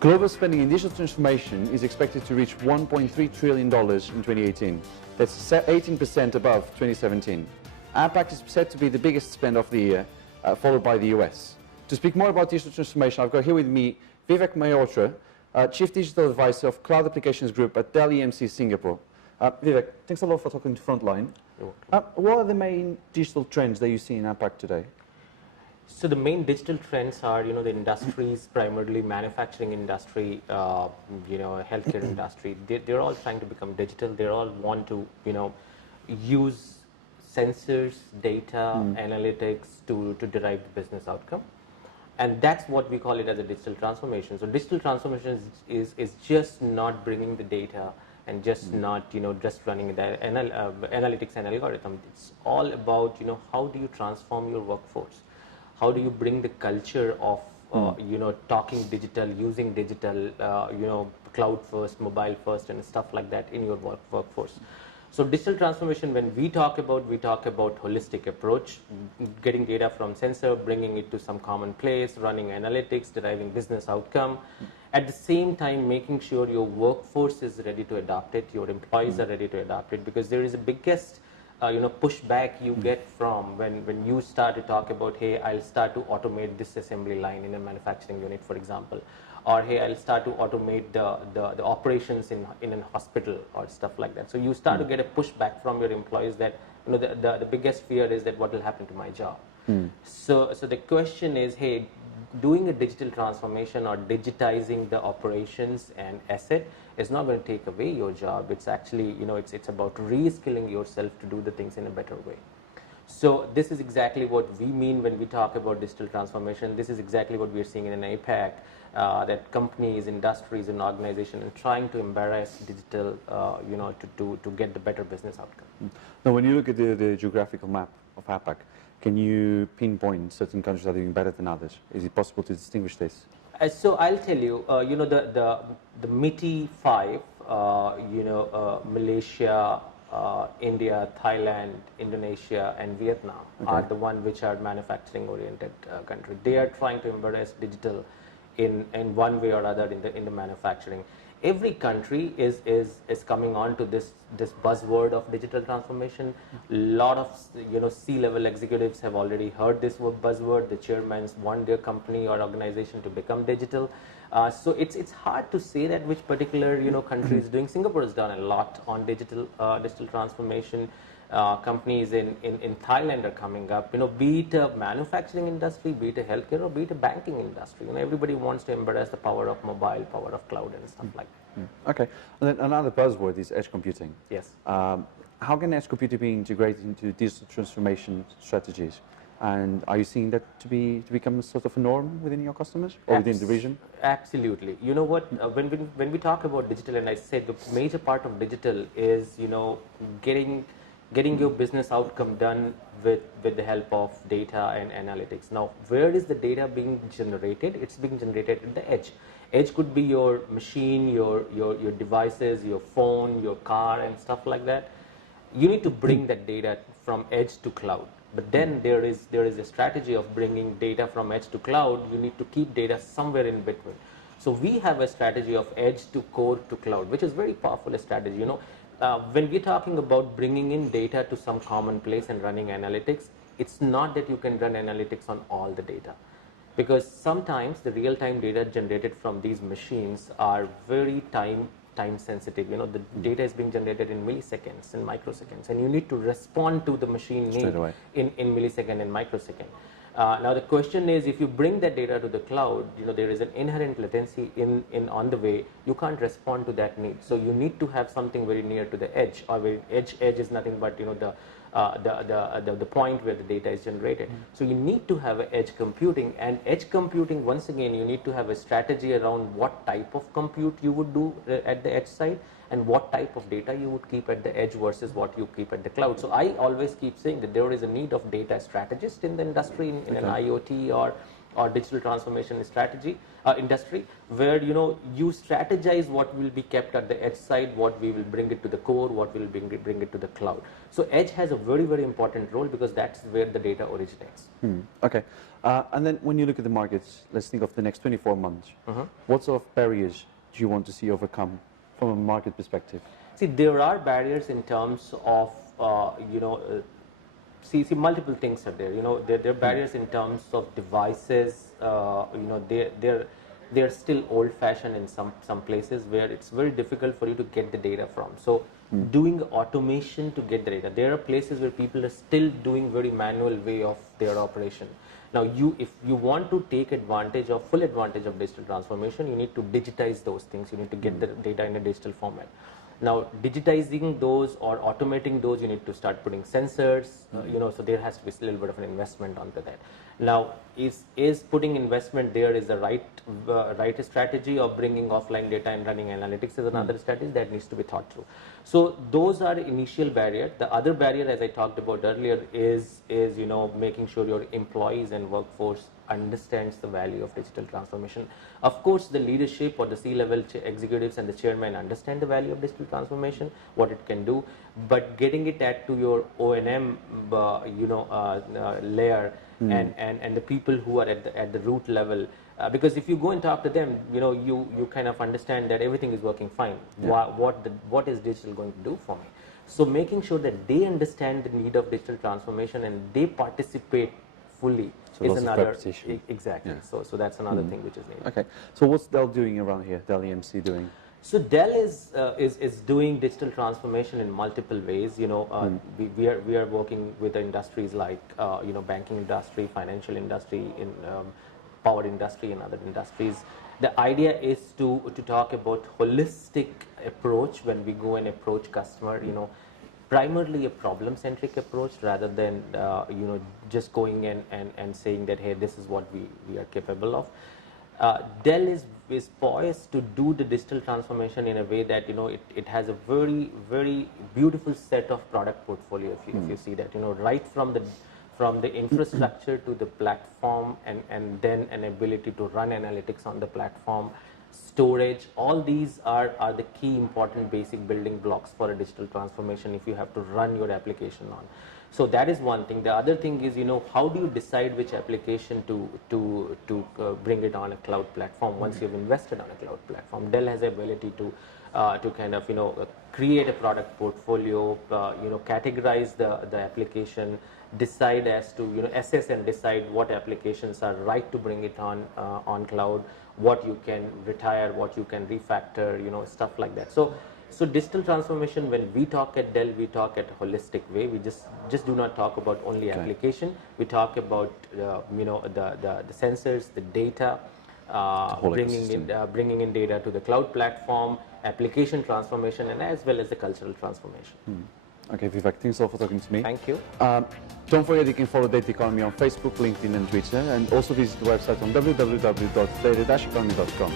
Global spending in digital transformation is expected to reach $1.3 trillion in 2018. That's 18% above 2017. APAC is set to be the biggest spend of the year, followed by the US. To speak more about digital transformation, I've got here with me Vivek Mehrotra, Chief Digital Advisor of Cloud Applications Group at Dell EMC Singapore. Vivek, thanks a lot for talking to Frontline. What are the main digital trends that you see in APAC today? So the main digital trends are, the industries, primarily manufacturing industry, healthcare industry. They're all trying to become digital. They all want to, use sensors, data, analytics to derive the business outcome. And that's what we call it as a digital transformation. So digital transformation is just not bringing the data and just not, just running the analytics and algorithm. It's all about, how do you transform your workforce? How do you bring the culture of, talking digital, using digital, cloud first, mobile first, and stuff like that in your workforce? So digital transformation, when we talk about holistic approach, getting data from sensor, bringing it to some common place, running analytics, deriving business outcome. At the same time, making sure your workforce is ready to adopt it, your employees are ready to adopt it, because there is a biggest pushback you get from when you start to talk about, hey, I'll start to automate this assembly line in a manufacturing unit, for example, or hey, I'll start to automate the operations in a hospital or stuff like that. So you start to get a pushback from your employees that, the biggest fear is that what will happen to my job. So the question is, hey, doing a digital transformation or digitizing the operations and asset is not going to take away your job. It's actually, it's about reskilling yourself to do the things in a better way. So this is exactly what we mean when we talk about digital transformation. This is exactly what we are seeing in an APAC, that companies, industries, and organizations are trying to embrace digital, to get the better business outcome. Now, when you look at the geographical map of APAC, can you pinpoint certain countries that are doing better than others? Is it possible to distinguish this? So I'll tell you, the MITI 5, Malaysia, India, Thailand, Indonesia, and Vietnam are the one which are manufacturing-oriented country. They are trying to embrace digital in one way or other in the manufacturing. Every country is coming on to this buzzword of digital transformation. A lot of C-level executives have already heard this buzzword. The chairmen want their company or organization to become digital. So it's hard to say that which particular country is doing. Singapore has done a lot on digital transformation. Companies in Thailand are coming up, be it a manufacturing industry, be it a healthcare, or be it a banking industry. Everybody wants to embrace the power of mobile, power of cloud, and stuff like that. Okay. And then another buzzword is edge computing. Yes. How can edge computing be integrated into digital transformation strategies? And are you seeing that to become a sort of a norm within your customers or within the region? Absolutely. You know what? When we talk about digital, and I said the major part of digital is getting your business outcome done with the help of data and analytics. Now, where is the data being generated? It's being generated at the edge. Edge could be your machine, your devices, your phone, your car, and stuff like that. You need to bring that data from edge to cloud. But then there is a strategy of bringing data from edge to cloud. You need to keep data somewhere in between. So we have a strategy of edge to core to cloud, which is very powerful strategy. When we're talking about bringing in data to some common place and running analytics, it's not that you can run analytics on all the data, because sometimes the real-time data generated from these machines are very time sensitive. The data is being generated in milliseconds and microseconds, and you need to respond to the machine need in millisecond and microsecond. Now the question is, if you bring that data to the cloud, there is an inherent latency on the way. You can't respond to that need. So you need to have something very near to the edge, or where edge is nothing but the point where the data is generated. So you need to have an edge computing, and edge computing, once again, you need to have a strategy around what type of compute you would do at the edge side, and what type of data you would keep at the edge versus what you keep at the cloud. So I always keep saying that there is a need of data strategists in the industry, in an IoT or digital transformation strategy industry, where you strategize what will be kept at the edge side, what we will bring it to the core, what will bring it to the cloud. So edge has a very, very important role because that's where the data originates. Okay. And then when you look at the markets, let's think of the next 24 months. What sort of barriers do you want to see overcome from a market perspective? See, there are barriers in terms of, see, multiple things are there. There are barriers in terms of devices. They're still old-fashioned in some places where it's very difficult for you to get the data from. So doing automation to get the data. There are places where people are still doing very manual way of their operation. Now, if you want to take advantage of, full advantage of digital transformation, you need to digitize those things. You need to get the data in a digital format. Now, digitizing those or automating those, you need to start putting sensors, so there has to be a little bit of an investment onto that. Now, is putting investment there is the right strategy, or bringing offline data and running analytics is another strategy that needs to be thought through. So those are initial barriers. The other barrier, as I talked about earlier, is making sure your employees and workforce understands the value of digital transformation. Of course, the leadership or the C-level executives and the chairman understand the value of digital transformation, what it can do, but getting it to your O&M, layer, and the people who are at the root level, because if you go and talk to them, you kind of understand that everything is working fine. What is digital going to do for me? So making sure that they understand the need of digital transformation and they participate fully is another. Exactly. Yeah. So that's another thing which is needed. Okay. So what's Dell doing around here? Dell EMC doing? So Dell is doing digital transformation in multiple ways. We are working with industries like banking industry, financial industry, in power industry, and other industries. The idea is to talk about holistic approach when we go and approach customer. Primarily a problem-centric approach rather than just going and saying that, hey, this is what we are capable of. Dell is poised to do the digital transformation in a way that it has a very, very beautiful set of product portfolio. If you see that, right from the infrastructure to the platform, and then an ability to run analytics on the platform, storage, all these are the key important basic building blocks for a digital transformation if you have to run your application on. So that is one thing. The other thing is, how do you decide which application to bring it on a cloud platform once you've invested on a cloud platform? Dell has the ability to kind of create a product portfolio, categorize the application, decide as to assess and decide what applications are right to bring it on cloud, what you can retire, what you can refactor, stuff like that. So digital transformation, when we talk at Dell, we talk at a holistic way. We just do not talk about only application. We talk about the sensors, the data, bringing in data to the cloud platform, application transformation, and as well as the cultural transformation. Okay, Vivek, thanks a lot for talking to me. Thank you. Don't forget you can follow Data Economy on Facebook, LinkedIn, and Twitter, and also visit the website on www.data-economy.com.